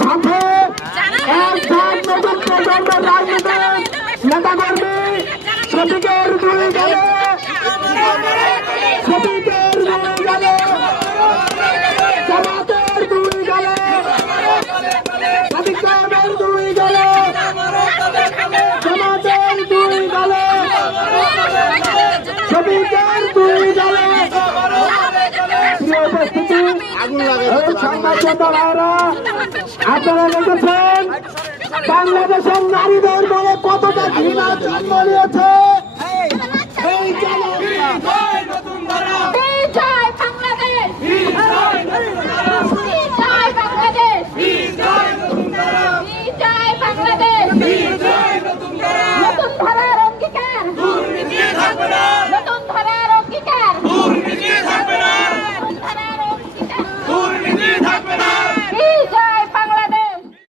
সাথে একজন নতুন প্রজন্মের রাজনীতির নেতাকর্মী শফিকের দুই গেলে শফিকের দুই গেলে জামাতের দুই গেলে শফিক সাহেবের দুই গেলে জামাতের দুই গেলে শফিকের দুই গেলে আপনারা দেখেছেন বাংলাদেশের নারীদের মনে কতটা ঘৃণা জন্ম নিয়েছে।